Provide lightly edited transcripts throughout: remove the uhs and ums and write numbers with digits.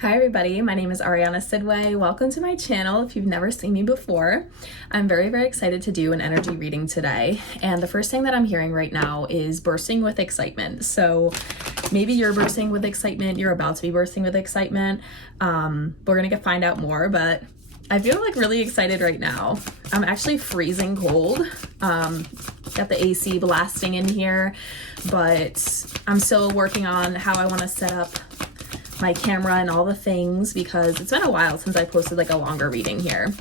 Hi everybody, my name is Ariana Sidway. Welcome to my channel if you've never seen me before. I'm very excited to do an energy reading today, and the first thing that I'm hearing right now is bursting with excitement. So maybe you're bursting with excitement, you're about to be bursting with excitement. We're gonna find out more, but I feel like really excited right now. I'm actually freezing cold. Got the AC blasting in here, but I'm still working on how I want to set up my camera and all the things because it's been a while since I posted like a longer reading here.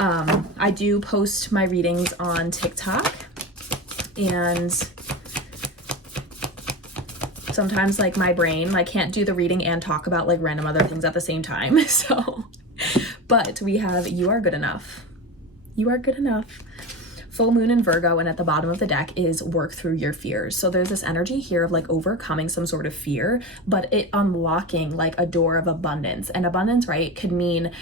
I do post my readings on TikTok, and sometimes like my brain like can't do the reading and talk about like random other things at the same time. But we have You Are Good Enough. You are good enough. Full moon in Virgo, and at the bottom of the deck is work through your fears. So there's this energy here of like overcoming some sort of fear, but it unlocking like a door of abundance. And abundance, right, could mean,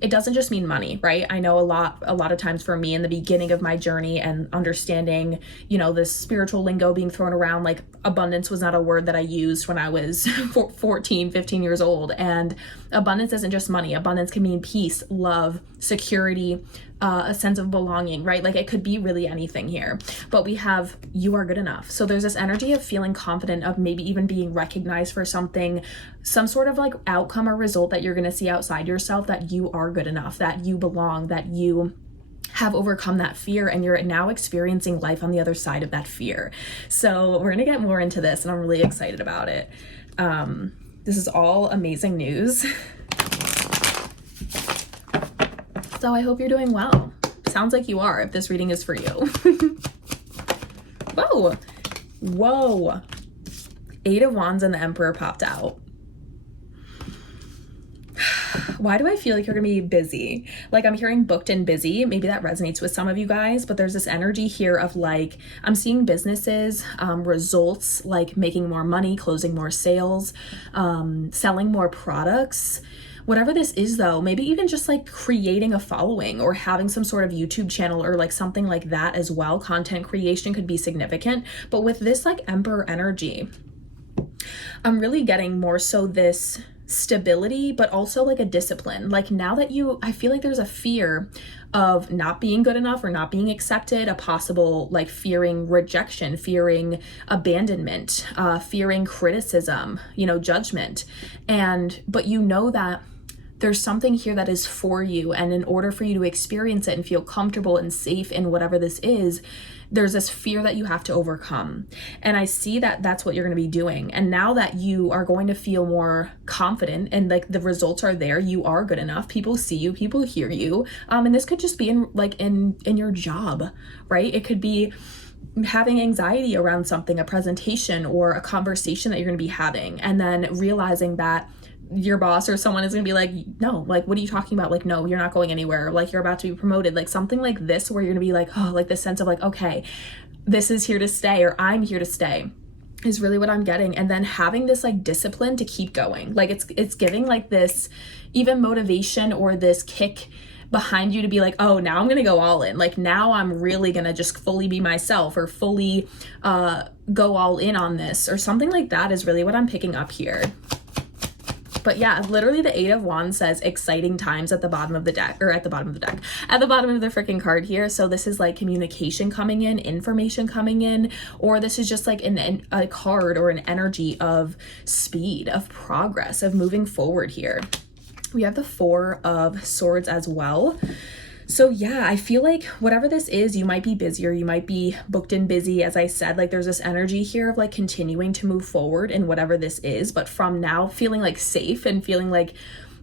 it doesn't just mean money, right? I know a lot of times for me in the beginning of my journey and understanding, you know, this spiritual lingo being thrown around, like abundance was not a word that I used when I was 14, 15 years old. And abundance isn't just money. Abundance can mean peace, love, security, a sense of belonging, right? Like it could be really anything here, but we have You Are Good Enough. So there's this energy of feeling confident, of maybe even being recognized for something, some sort of like outcome or result that you're going to see outside yourself, that you are good enough, that you belong, that you have overcome that fear, and you're now experiencing life on the other side of that fear. So we're going to get more into this, and I'm really excited about it. This is all amazing news. So I hope you're doing well. Sounds like you are if this reading is for you. Whoa. Eight of Wands and the Emperor popped out. Why do I feel like you're gonna be busy? Like I'm hearing booked and busy. Maybe that resonates with some of you guys, but there's this energy here of like, I'm seeing businesses, results, like making more money, closing more sales, selling more products. Whatever this is though, maybe even just like creating a following or having some sort of YouTube channel or like something like that as well. Content creation could be significant, but with this like Emperor energy, I'm really getting more so this stability, but also like a discipline. Like now that I feel like there's a fear of not being good enough or not being accepted, a possible like fearing rejection, fearing abandonment, fearing criticism, you know, judgment. But you know that there's something here that is for you, and in order for you to experience it and feel comfortable and safe in whatever this is, there's this fear that you have to overcome. And I see that that's what you're going to be doing. And now that you are going to feel more confident and like the results are there, you are good enough. People see you, people hear you. And this could just be in your job, right? It could be having anxiety around something, a presentation or a conversation that you're going to be having, and then realizing that your boss or someone is gonna be like, no, like, what are you talking about? Like, no, you're not going anywhere. Like, you're about to be promoted. Like something like this, where you're gonna be like, oh, like this sense of like, okay, this is here to stay, or I'm here to stay, is really what I'm getting. And then having this like discipline to keep going. Like it's giving like this even motivation or this kick behind you to be like, oh, now I'm gonna go all in. Like now I'm really gonna just fully be myself, or fully go all in on this, or something like that is really what I'm picking up here. But yeah, literally the Eight of Wands says exciting times at the bottom of the deck, or at the bottom of the freaking card here. So this is like communication coming in, information coming in, or this is just like a card or an energy of speed, of progress, of moving forward here. We have the Four of Swords as well. So yeah, I feel like whatever this is, you might be busy, or you might be booked and busy. As I said, like there's this energy here of like continuing to move forward in whatever this is, but from now feeling like safe and feeling like,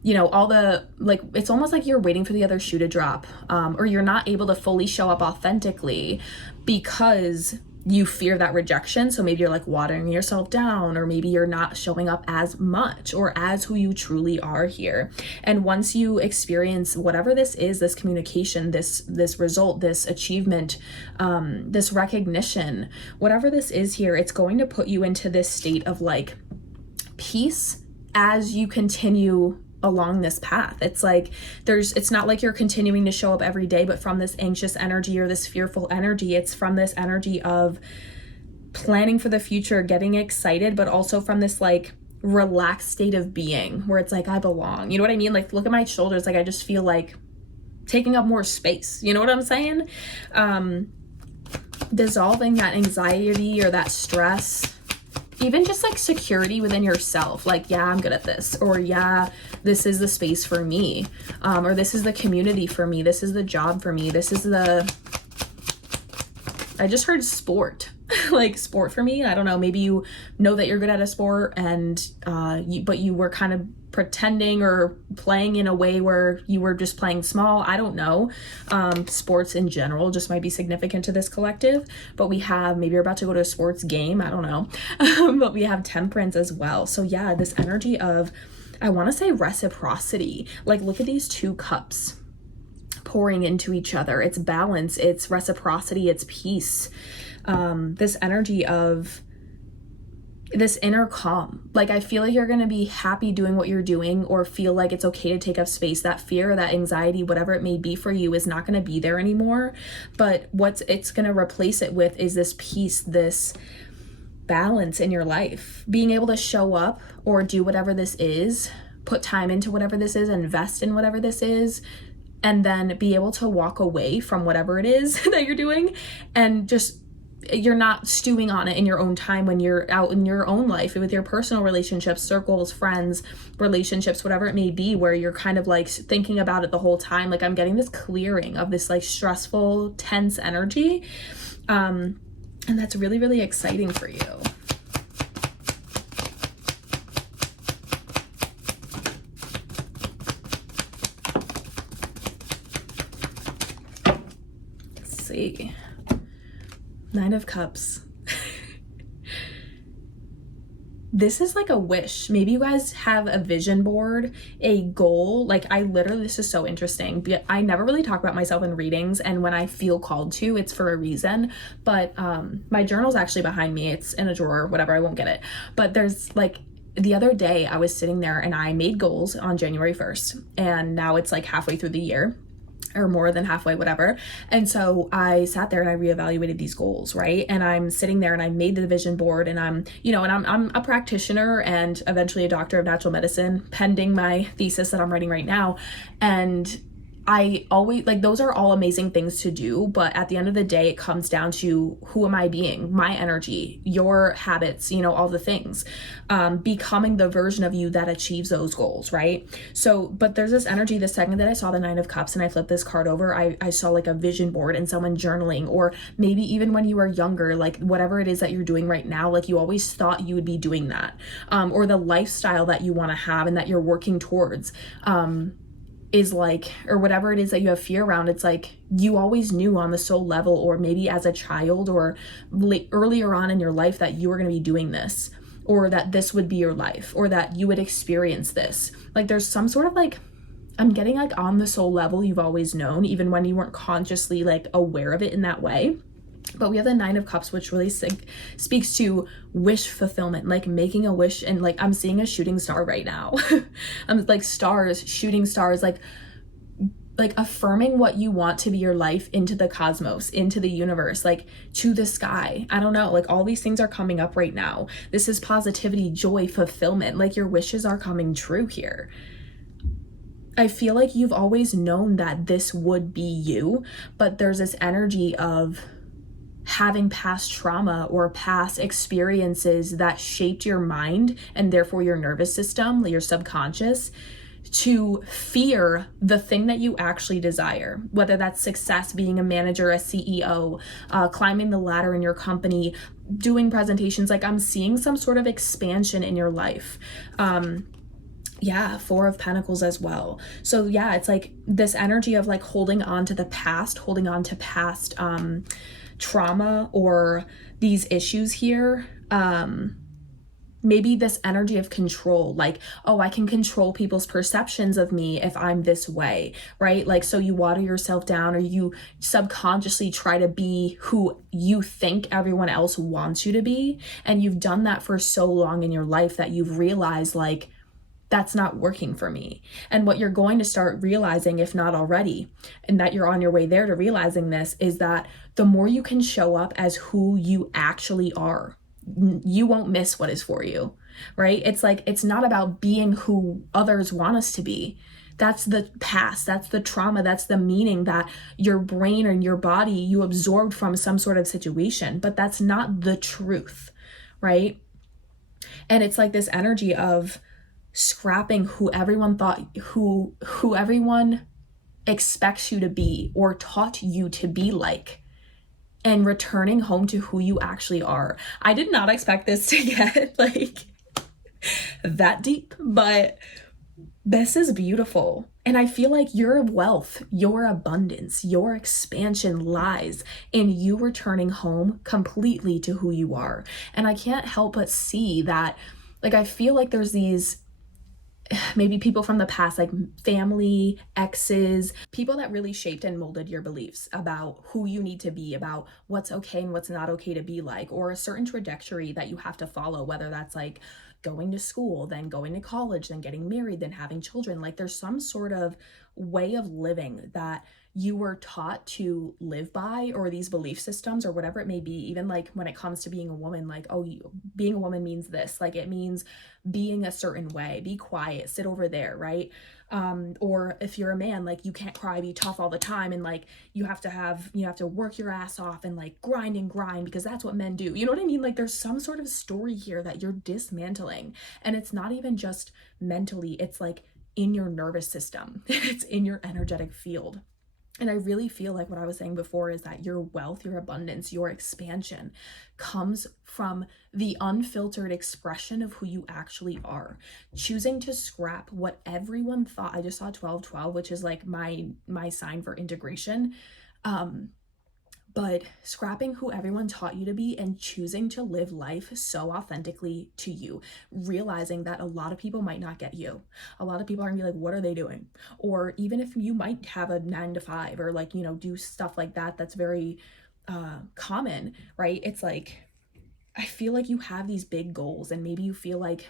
you know, all the, like, it's almost like you're waiting for the other shoe to drop, or you're not able to fully show up authentically because you fear that rejection. So maybe you're like watering yourself down, or maybe you're not showing up as much or as who you truly are here. And once you experience whatever this is, this communication, this result, this achievement, this recognition, whatever this is here, it's going to put you into this state of like peace as you continue along this path. It's like it's not like you're continuing to show up every day, but from this anxious energy or this fearful energy, it's from this energy of planning for the future, getting excited, but also from this like relaxed state of being where it's like, I belong. You know what I mean? Like, look at my shoulders. Like, I just feel like taking up more space. You know what I'm saying? Dissolving that anxiety or that stress, even just like security within yourself. Like, yeah, I'm good at this, or yeah, this is the space for me, or this is the community for me. This is the job for me. This is I just heard sport. Like sport for me. I don't know. Maybe you know that you're good at a sport and but you were kind of pretending or playing in a way where you were just playing small. I don't know. Sports in general just might be significant to this collective. But we have, maybe you're about to go to a sports game. I don't know. But we have temperance as well. So yeah, this energy of, I want to say reciprocity. Like, look at these two cups pouring into each other. It's balance, it's reciprocity, it's peace. This energy of this inner calm. Like, I feel like you're going to be happy doing what you're doing, or feel like it's okay to take up space. That fear, that anxiety, whatever it may be for you, is not going to be there anymore. But what it's going to replace it with is this peace, this balance in your life. Being able to show up or do whatever this is, put time into whatever this is, invest in whatever this is, and then be able to walk away from whatever it is that you're doing, and just, you're not stewing on it in your own time when you're out in your own life with your personal relationships, circles, friends, relationships, whatever it may be, where you're kind of like thinking about it the whole time. Like, I'm getting this clearing of this like stressful, tense energy. And that's really, really exciting for you. Let's see. Nine of Cups. This is like a wish. Maybe you guys have a vision board, a goal. Like, I literally, this is so interesting. I never really talk about myself in readings, and when I feel called to, it's for a reason. But my journal's actually behind me. It's in a drawer, whatever, I won't get it. But there's like, the other day I was sitting there and I made goals on January 1st, and now it's like halfway through the year, or more than halfway, whatever. And so I sat there and I reevaluated these goals, right? And I'm sitting there and I made the vision board, and I'm a practitioner and eventually a doctor of natural medicine, pending my thesis that I'm writing right now. And I always, like, those are all amazing things to do, but at the end of the day, it comes down to, who am I being? My energy, your habits, all the things, becoming the version of you that achieves those goals, right? So, but there's this energy. The second that I saw the Nine of Cups and I flipped this card over, I saw like a vision board and someone journaling, or maybe even when you were younger, like whatever it is that you're doing right now, like you always thought you would be doing that, or the lifestyle that you want to have and that you're working towards, is like, or whatever it is that you have fear around, it's like you always knew on the soul level, or maybe as a child or earlier on in your life, that you were going to be doing this, or that this would be your life, or that you would experience this. Like, there's some sort of like, I'm getting like on the soul level, you've always known, even when you weren't consciously like aware of it in that way. But we have the Nine of Cups, which really speaks to wish fulfillment, like making a wish. And like, I'm seeing a shooting star right now. I'm like stars, shooting stars, like affirming what you want to be your life into the cosmos, into the universe, like to the sky. I don't know, like all these things are coming up right now. This is positivity, joy, fulfillment. Like, your wishes are coming true here. I feel like you've always known that this would be you, but there's this energy of having past trauma or past experiences that shaped your mind, and therefore your nervous system, your subconscious, to fear the thing that you actually desire, whether that's success, being a manager, a CEO, climbing the ladder in your company, doing presentations. Like, I'm seeing some sort of expansion in your life. Yeah, Four of Pentacles as well. So yeah, it's like this energy of like holding on to the past, holding on to past trauma or these issues here. Maybe this energy of control, like, oh, I can control people's perceptions of me if I'm this way, right? Like, so you water yourself down, or you subconsciously try to be who you think everyone else wants you to be. And you've done that for so long in your life that you've realized, like, that's not working for me. And what you're going to start realizing, if not already, and that you're on your way there to realizing this, is that the more you can show up as who you actually are, you won't miss what is for you. right? It's like, it's not about being who others want us to be. That's the past, that's the trauma, that's the meaning that your brain and your body, you absorbed from some sort of situation, but that's not the truth, right? And it's like this energy of scrapping who everyone thought, who everyone expects you to be or taught you to be like, and returning home to who you actually are. I did not expect this to get like that deep, but this is beautiful. And I feel like your wealth, your abundance, your expansion lies in you returning home completely to who you are. And I can't help but see that, like, I feel like there's these maybe people from the past, like family, exes, people that really shaped and molded your beliefs about who you need to be, about what's okay and what's not okay to be like, or a certain trajectory that you have to follow, whether that's like going to school, then going to college, then getting married, then having children. Like there's some sort of way of living that you were taught to live by, or these belief systems or whatever it may be. Even like when it comes to being a woman, like, oh, being a woman means this, like it means being a certain way, be quiet, sit over there, right? Or if you're a man, like you can't cry, be tough all the time, and like you have to work your ass off and like grind and grind because that's what men do. You know what I mean? Like there's some sort of story here that you're dismantling, and it's not even just mentally, it's like in your nervous system, it's in your energetic field. And I really feel like what I was saying before is that your wealth, your abundance, your expansion comes from the unfiltered expression of who you actually are. Choosing to scrap what everyone thought. I just saw 1212, which is like my sign for integration. But scrapping who everyone taught you to be and choosing to live life so authentically to you, realizing that a lot of people might not get you. A lot of people are gonna be like, what are they doing? Or even if you might have a 9 to 5 or like, do stuff like that, that's very common, right? It's like, I feel like you have these big goals and maybe you feel like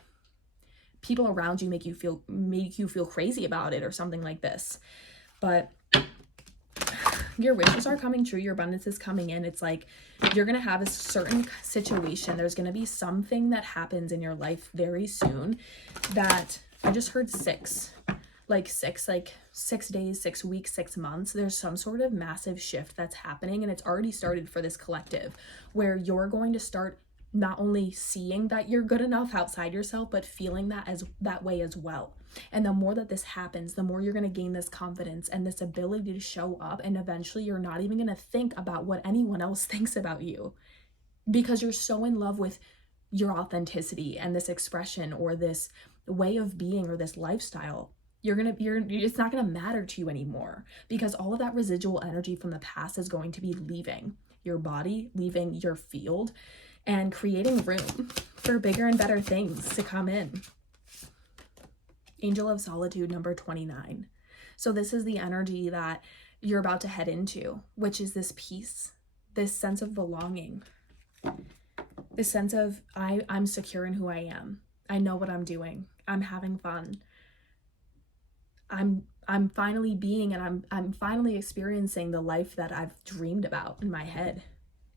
people around you make you feel crazy about it or something like this. But your wishes are coming true, your abundance is coming in. It's like you're gonna have a certain situation, there's gonna be something that happens in your life very soon that I just heard 6 like 6 days, 6 weeks, 6 months. There's some sort of massive shift that's happening, and it's already started for this collective, where you're going to start not only seeing that you're good enough outside yourself, but feeling that way as well. And the more that this happens, the more you're going to gain this confidence and this ability to show up, and eventually you're not even going to think about what anyone else thinks about you, because you're so in love with your authenticity and this expression or this way of being or this lifestyle. It's not going to matter to you anymore, because all of that residual energy from the past is going to be leaving your body, leaving your field, and creating room for bigger and better things to come in. Angel of Solitude, number 29. So this is the energy that you're about to head into, which is this peace, this sense of belonging, this sense of I'm secure in who I am. I know what I'm doing. I'm having fun. I'm finally being, and I'm finally experiencing the life that I've dreamed about in my head.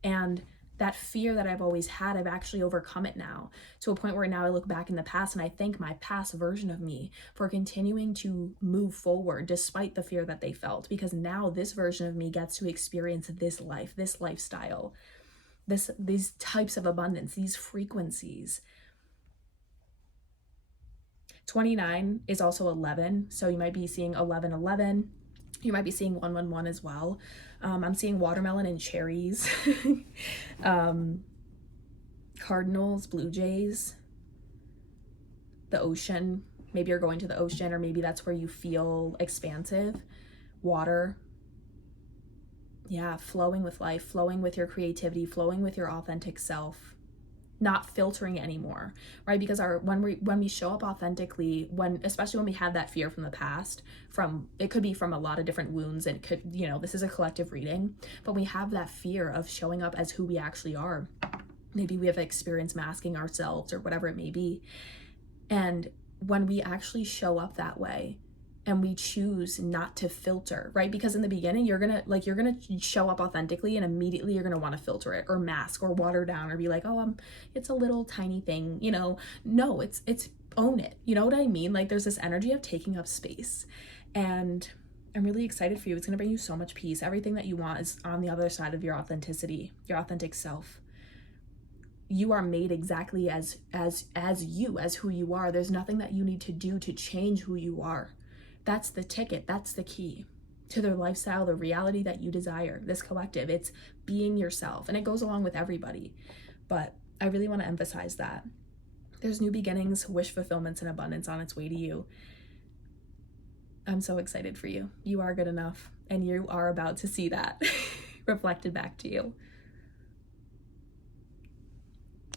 And that fear that I've always had, I've actually overcome it now, to a point where now I look back in the past and I thank my past version of me for continuing to move forward despite the fear that they felt, because now this version of me gets to experience this life, this lifestyle, these types of abundance, these frequencies. 29 is also 11, so you might be seeing 1111. You might be seeing 111 as well. I'm seeing watermelon and cherries, cardinals, blue jays, the ocean. Maybe you're going to the ocean, or maybe that's where you feel expansive. Water. Yeah, flowing with life, flowing with your creativity, flowing with your authentic self. Not filtering anymore, right? Because when we show up authentically, especially when we have that fear from the past, it could be from a lot of different wounds, and it could, this is a collective reading, but we have that fear of showing up as who we actually are. Maybe we have experienced masking ourselves or whatever it may be. And when we actually show up that way, and we choose not to filter, right? Because in the beginning, you're gonna show up authentically, and immediately you're gonna want to filter it or mask or water down or be like, oh, it's a little tiny thing, you know. No, it's own it. You know what I mean? Like, there's this energy of taking up space, and I'm really excited for you. It's gonna bring you so much peace. Everything that you want is on the other side of your authenticity, your authentic self. You are made exactly as you, as who you are. There's nothing that you need to do to change who you are. That's the ticket. That's the key to the lifestyle, the reality that you desire, this collective. It's being yourself, and it goes along with everybody. But I really want to emphasize that there's new beginnings, wish fulfillments, and abundance on its way to you. I'm so excited for you. You are good enough, and you are about to see that reflected back to you.